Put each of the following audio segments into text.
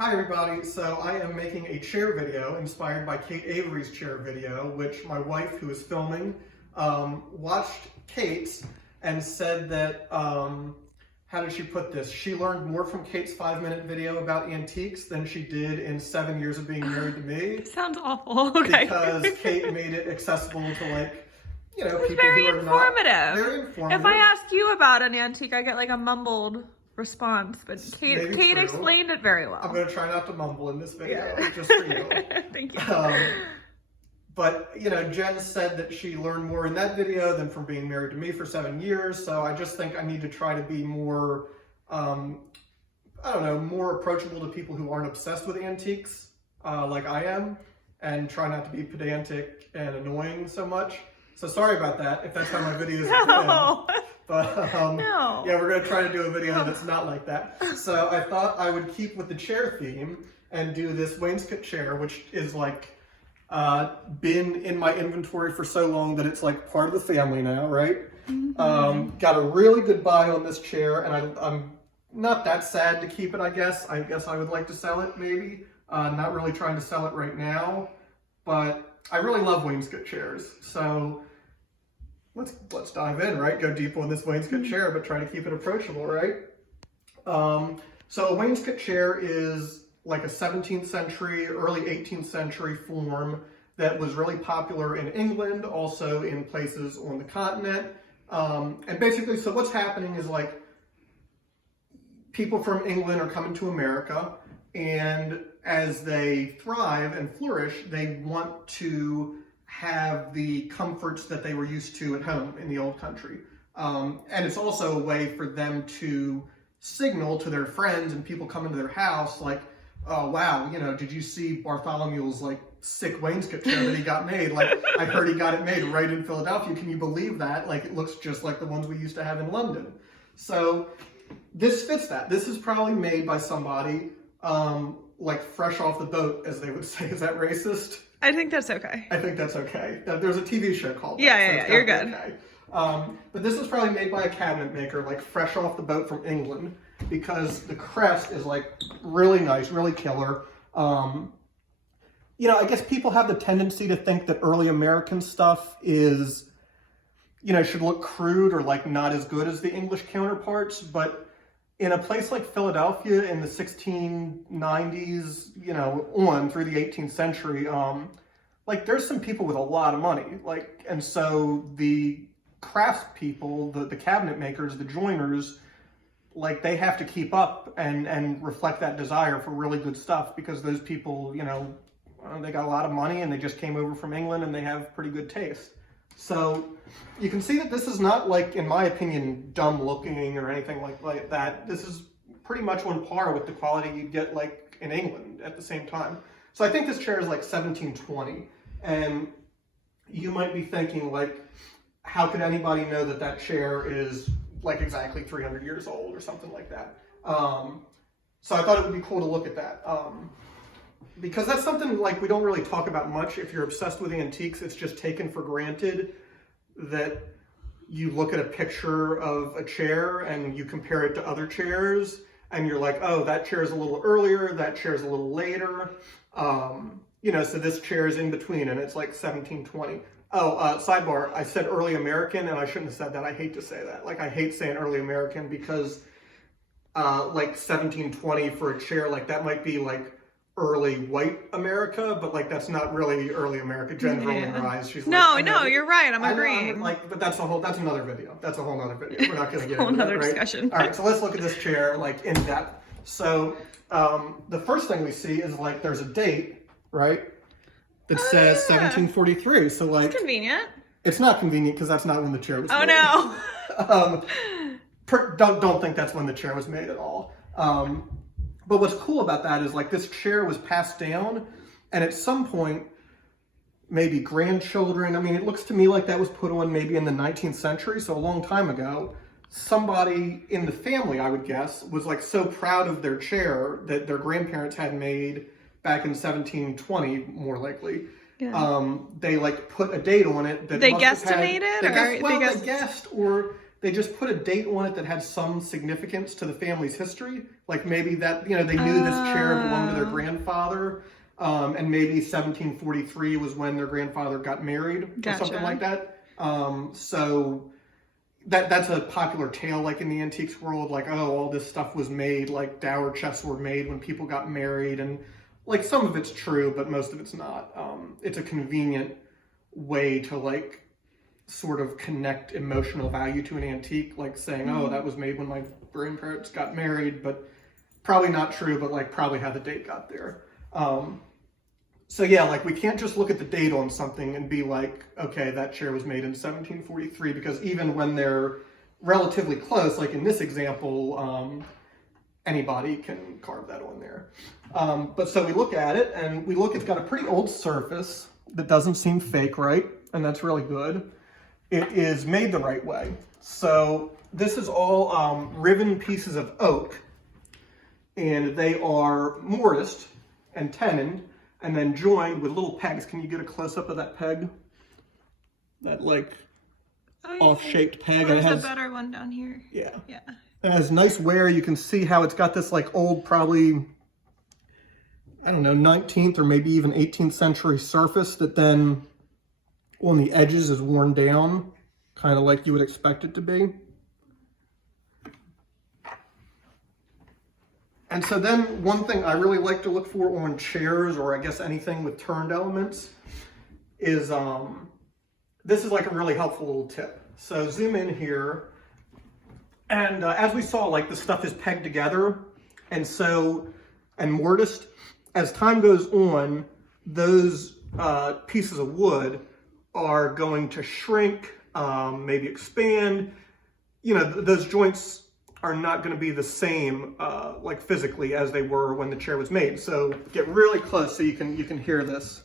Hi everybody, so I am making a chair video inspired by Kate Avery's chair video, which my wife, who is filming, watched Kate's and said that, how did she put this? She learned more from Kate's 5-minute video about antiques than she did in 7 years of being married to me. Sounds awful, okay. Because Kate made it accessible to people very who are informative. not very informative. If I ask you about an antique, I get like a mumbled response, but Kate explained it very well. I'm going to try not to mumble in this video, just for you. Thank you. But, Jen said that she learned more in that video than from being married to me for 7 years, so I just think I need to try to be more, more approachable to people who aren't obsessed with antiques, like I am, and try not to be pedantic and annoying so much. So sorry about that, if that's how my videos are. But no. Yeah, we're going to try to do a video that's not like that. So I thought I would keep with the chair theme and do this wainscot chair, which is been in my inventory for so long that it's like part of the family now, right? Mm-hmm. Got a really good buy on this chair, and I'm not that sad to keep it, I guess. I guess I would like to sell it, maybe. Not really trying to sell it right now, but I really love wainscot chairs. So let's dive in, right? Go deep on this wainscot chair, but try to keep it approachable, right? So a wainscot chair is like a 17th century, early 18th century form that was really popular in England, also in places on the continent. And basically, so what's happening is people from England are coming to America, and as they thrive and flourish, they want to have the comforts that they were used to at home in the old country. And it's also a way for them to signal to their friends and people coming to their house, oh wow, did you see Bartholomew's sick wainscot chair that he got made? I heard he got it made right in Philadelphia. Can you believe that? It looks just like the ones we used to have in London. So this fits that. This is probably made by somebody fresh off the boat, as they would say. Is that racist? I think that's okay. I think that's okay. There's a TV show called Yeah, you're good. Okay. But this was probably made by a cabinet maker, fresh off the boat from England, because the crest is really nice, really killer. I guess people have the tendency to think that early American stuff is, should look crude or not as good as the English counterparts, but in a place like Philadelphia in the 1690s, on through the 18th century, there's some people with a lot of money, and so the crafts people, the cabinet makers, the joiners, they have to keep up and reflect that desire for really good stuff, because those people, they got a lot of money and they just came over from England and they have pretty good taste. So you can see that this is not in my opinion, dumb looking or anything like that. This is pretty much on par with the quality you'd get in England at the same time. So I think this chair is 1720, and you might be thinking how could anybody know that chair is exactly 300 years old or something like that? So I thought it would be cool to look at that. Because that's something we don't really talk about much. If you're obsessed with antiques, it's just taken for granted that you look at a picture of a chair and you compare it to other chairs, and you're oh, that chair is a little earlier, that chair is a little later. So this chair is in between, and it's 1720. Oh, sidebar, I said early American, and I shouldn't have said that. I hate to say that. I hate saying early American, because 1720 for a chair, that might be early white America, but that's not really early America. Jen's rolling her eyes. She's no, you're right. I'm agreeing. But that's another video. That's a whole nother video. We're not going to get into that, right? Discussion. All right, so let's look at this chair in depth. So the first thing we see is there's a date, right? That says 1743. So it's convenient. It's not convenient, because that's not when the chair was made. Oh no. Don't think that's when the chair was made at all. But what's cool about that is this chair was passed down, and at some point, maybe grandchildren, it looks to me that was put on maybe in the 19th century, so a long time ago, somebody in the family, I would guess, was so proud of their chair that their grandparents had made back in 1720, more likely. Yeah. They put a date on it. That they guesstimated? They guessed, or they just put a date on it that had some significance to the family's history. Like maybe that, they knew this chair belonged to their grandfather, and maybe 1743 was when their grandfather got married or something like that. So that's a popular tale, like in the antiques world, like, oh, all this stuff was made, like dower chests were made when people got married, and like some of it's true, but most of it's not. It's a convenient way to like sort of connect emotional value to an antique, like saying, oh, that was made when my grandparents got married, but probably not true, but like probably how the date got there. So yeah, like we can't just look at the date on something and be like, okay, that chair was made in 1743, because even when they're relatively close, like in this example, anybody can carve that on there. But so we look at it and we look, it's got a pretty old surface that doesn't seem fake, right? And that's really good. It is made the right way. So this is all riven pieces of oak, and they are mortised and tenoned and then joined with little pegs. Can you get a close-up of that peg? That like off-shaped peg. There's a better one down here. Yeah. Yeah. It has nice wear. You can see how it's got this like old, probably, I don't know, 19th or maybe even 18th century surface that then on the edges is worn down, kind of like you would expect it to be. And so then one thing I really like to look for on chairs, or I guess anything with turned elements, is this is like a really helpful little tip. So zoom in here, and as we saw, like the stuff is pegged together, and mortised. As time goes on, those pieces of wood are going to shrink, maybe expand. Those joints are not going to be the same, like physically, as they were when the chair was made. So get really close so you can hear this.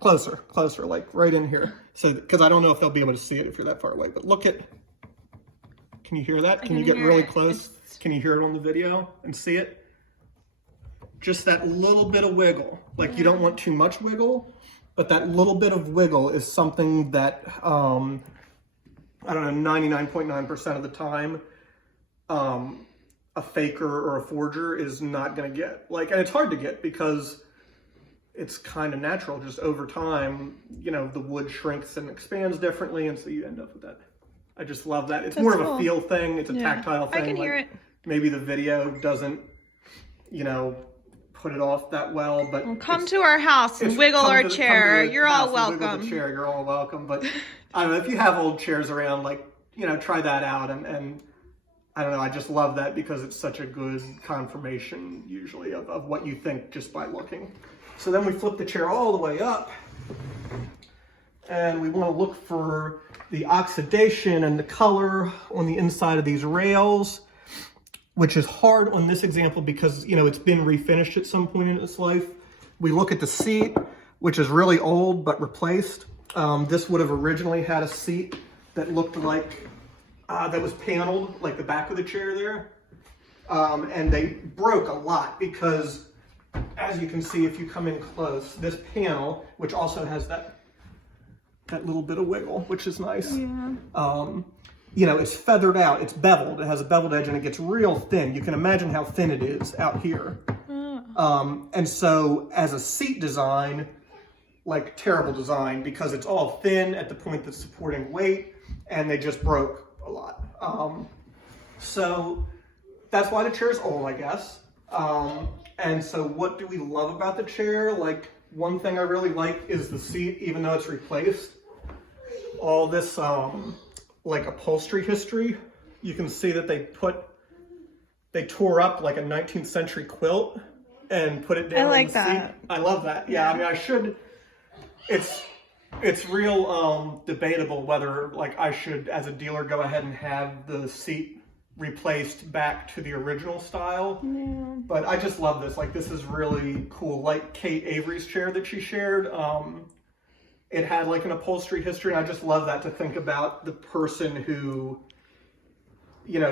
Closer, like right in here. So, because I don't know if they'll be able to see it if you're that far away. But look at. Can you hear that? Can you get really close? Can you hear it on the video and see it? Just that little bit of wiggle. Like you don't want too much wiggle, but that little bit of wiggle is something that I don't know, 99.9% of the time, a faker or a forger is not going to get. Like, and it's hard to get because it's kind of natural. Just over time, the wood shrinks and expands differently, and so you end up with that. I just love that. It's more of a feel thing. It's a tactile thing. I can hear it. Maybe the video doesn't, put it off that well, but come to our house and wiggle our chair. You're all welcome. You're all welcome. But I don't know, if you have old chairs around, like, try that out. And I don't know, I just love that because it's such a good confirmation usually of what you think just by looking. So then we flip the chair all the way up, and we want to look for the oxidation and the color on the inside of these rails, which is hard on this example because, it's been refinished at some point in its life. We look at the seat, which is really old but replaced. This would have originally had a seat that looked like, that was paneled, like the back of the chair there. And they broke a lot because, as you can see, if you come in close, this panel, which also has that little bit of wiggle, which is nice. Yeah. It's feathered out, it's beveled, it has a beveled edge, and it gets real thin. You can imagine how thin it is out here. And so as a seat design, like terrible design, because it's all thin at the point that's supporting weight, and they just broke a lot. So that's why the chair is old, I guess. And so what do we love about the chair? Like, one thing I really like is the seat, even though it's replaced. All this, like upholstery history, you can see that they tore up like a 19th century quilt and put it down on the seat. I love that. Yeah, I mean, I should, it's real debatable whether like I should, as a dealer, go ahead and have the seat replaced back to the original style. Yeah. But I just love this. Like, this is really cool. Like Kate Avery's chair that she shared, it had like an upholstery history, and I just love that, to think about the person who,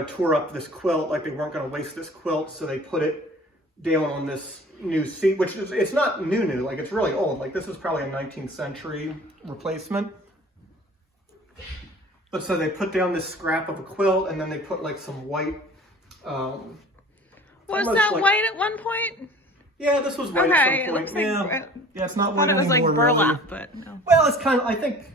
tore up this quilt, like they weren't going to waste this quilt, so they put it down on this new seat, which is, it's not new, like it's really old. Like, this is probably a 19th century replacement. But so they put down this scrap of a quilt, and then they put like some white. Was that like, white at one point? Yeah, this was white at some point. Yeah, it's not white I thought it was anymore, like burlap, really. but no. Well, it's kind of, I think.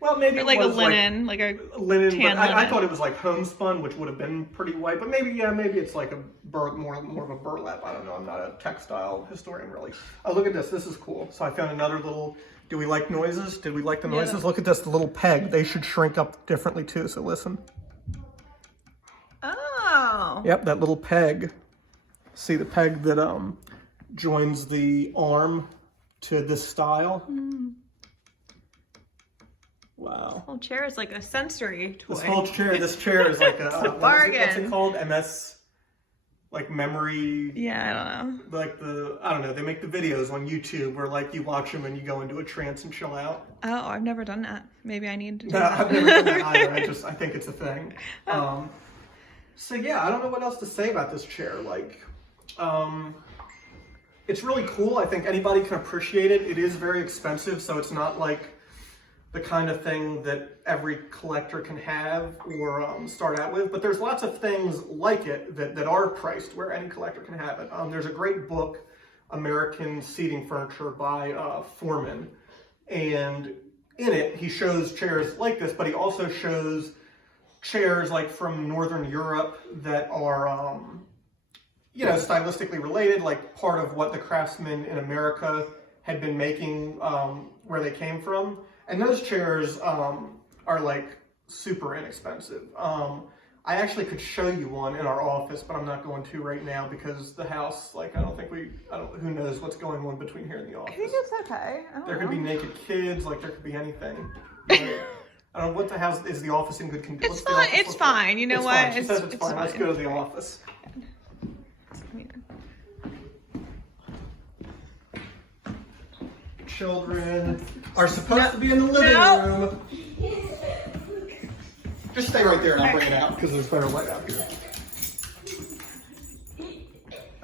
Well, maybe it like a was linen, like a linen. tan But I linen. thought it was like homespun, which would have been pretty white. But maybe, yeah, maybe it's like a more of a burlap. I don't know. I'm not a textile historian, really. Oh, look at this. This is cool. So I found another little. Do we like noises? Did we like the noises? Yeah. Look at this. The little peg. They should shrink up differently too. So listen. Oh. Yep, that little peg. See the peg that joins the arm to this style. Mm. Wow. Whole chair is like a sensory toy. This chair is like a bargain. What's it called? MS, like memory. Yeah, I don't know. Like I don't know. They make the videos on YouTube where like you watch them and you go into a trance and chill out. Oh, I've never done that. Maybe I need to do No, that. I've never done that either. I think it's a thing. So yeah, I don't know what else to say about this chair. Like, it's really cool. I think anybody can appreciate it. It is very expensive, so it's not like the kind of thing that every collector can have or start out with. But there's lots of things like it that are priced where any collector can have it. There's a great book, American Seating Furniture by Foreman. And in it, he shows chairs like this, but he also shows chairs like from Northern Europe that are, you know, stylistically related, like part of what the craftsmen in America had been making where they came from. And those chairs are like super inexpensive. I actually could show you one in our office, but I'm not going to right now because the house, like, who knows what's going on between here and the office. I think it's okay. There could be naked kids, like there could be anything. Like, I don't know what the house is. The office in good condition? It's fine. It's fine. You know it's what? Fine. She says it's fine. Let's go to the office. Children are supposed to be in the living room. Just stay right there and I'll bring it out because there's better light out here.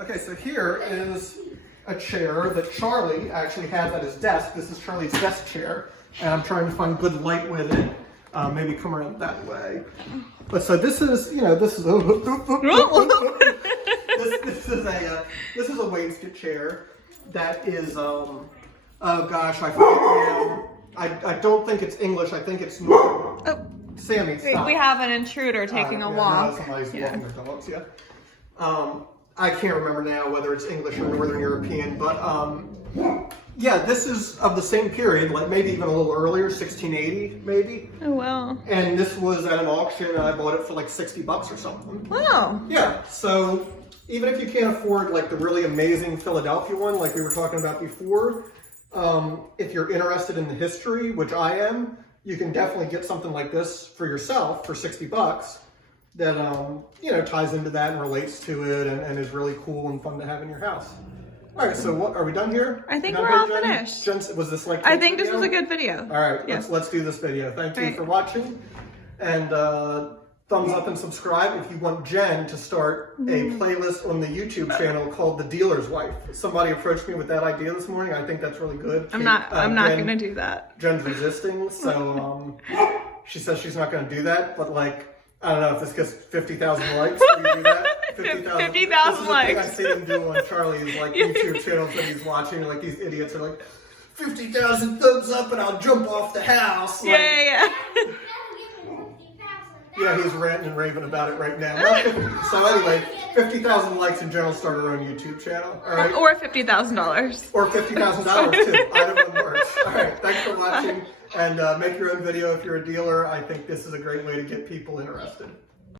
Okay, so here is a chair that Charlie actually has at his desk. This is Charlie's desk chair, and I'm trying to find good light with it. Maybe come around that way. But so this is, you know, this is a this is a wainscot chair that is oh gosh, I forget now. I don't think it's English. I think it's Northern. Oh. Sammy, stop. We have an intruder taking a walk. No, somebody's walking their dogs, yeah. I can't remember now whether it's English or Northern European, but yeah, this is of the same period, like maybe even a little earlier, 1680 maybe. Oh wow. And this was at an auction and I bought it for like $60 or something. Wow. Yeah, so even if you can't afford like the really amazing Philadelphia one like we were talking about before, if you're interested in the history, which I am, you can definitely get something like this for yourself for $60 that, you know, ties into that and relates to it and is really cool and fun to have in your house. All right, so what, are we done here? I think we're all finished. Jen, was this like? I think this was a good video. All right, yeah. let's do this video. Thank you for watching, and thumbs up and subscribe if you want Jen to start a playlist on the YouTube channel called The Dealer's Wife. Somebody approached me with that idea this morning. I think that's really good. I'm not gonna do that. Jen's resisting, so she says she's not gonna do that. But like, I don't know if this gets 50,000 likes. Will you do that? 50,000 likes. I see them do on Charlie's like YouTube channels that he's watching. Like these idiots are like, 50,000 thumbs up and I'll jump off the house. Like, yeah. Yeah, he's ranting and raving about it right now. So anyway, 50,000 likes and Jen will start her own YouTube channel. All right. Or $50,000. Or $50,000 too. Either one works. All right. Thanks for watching, and make your own video if you're a dealer. I think this is a great way to get people interested.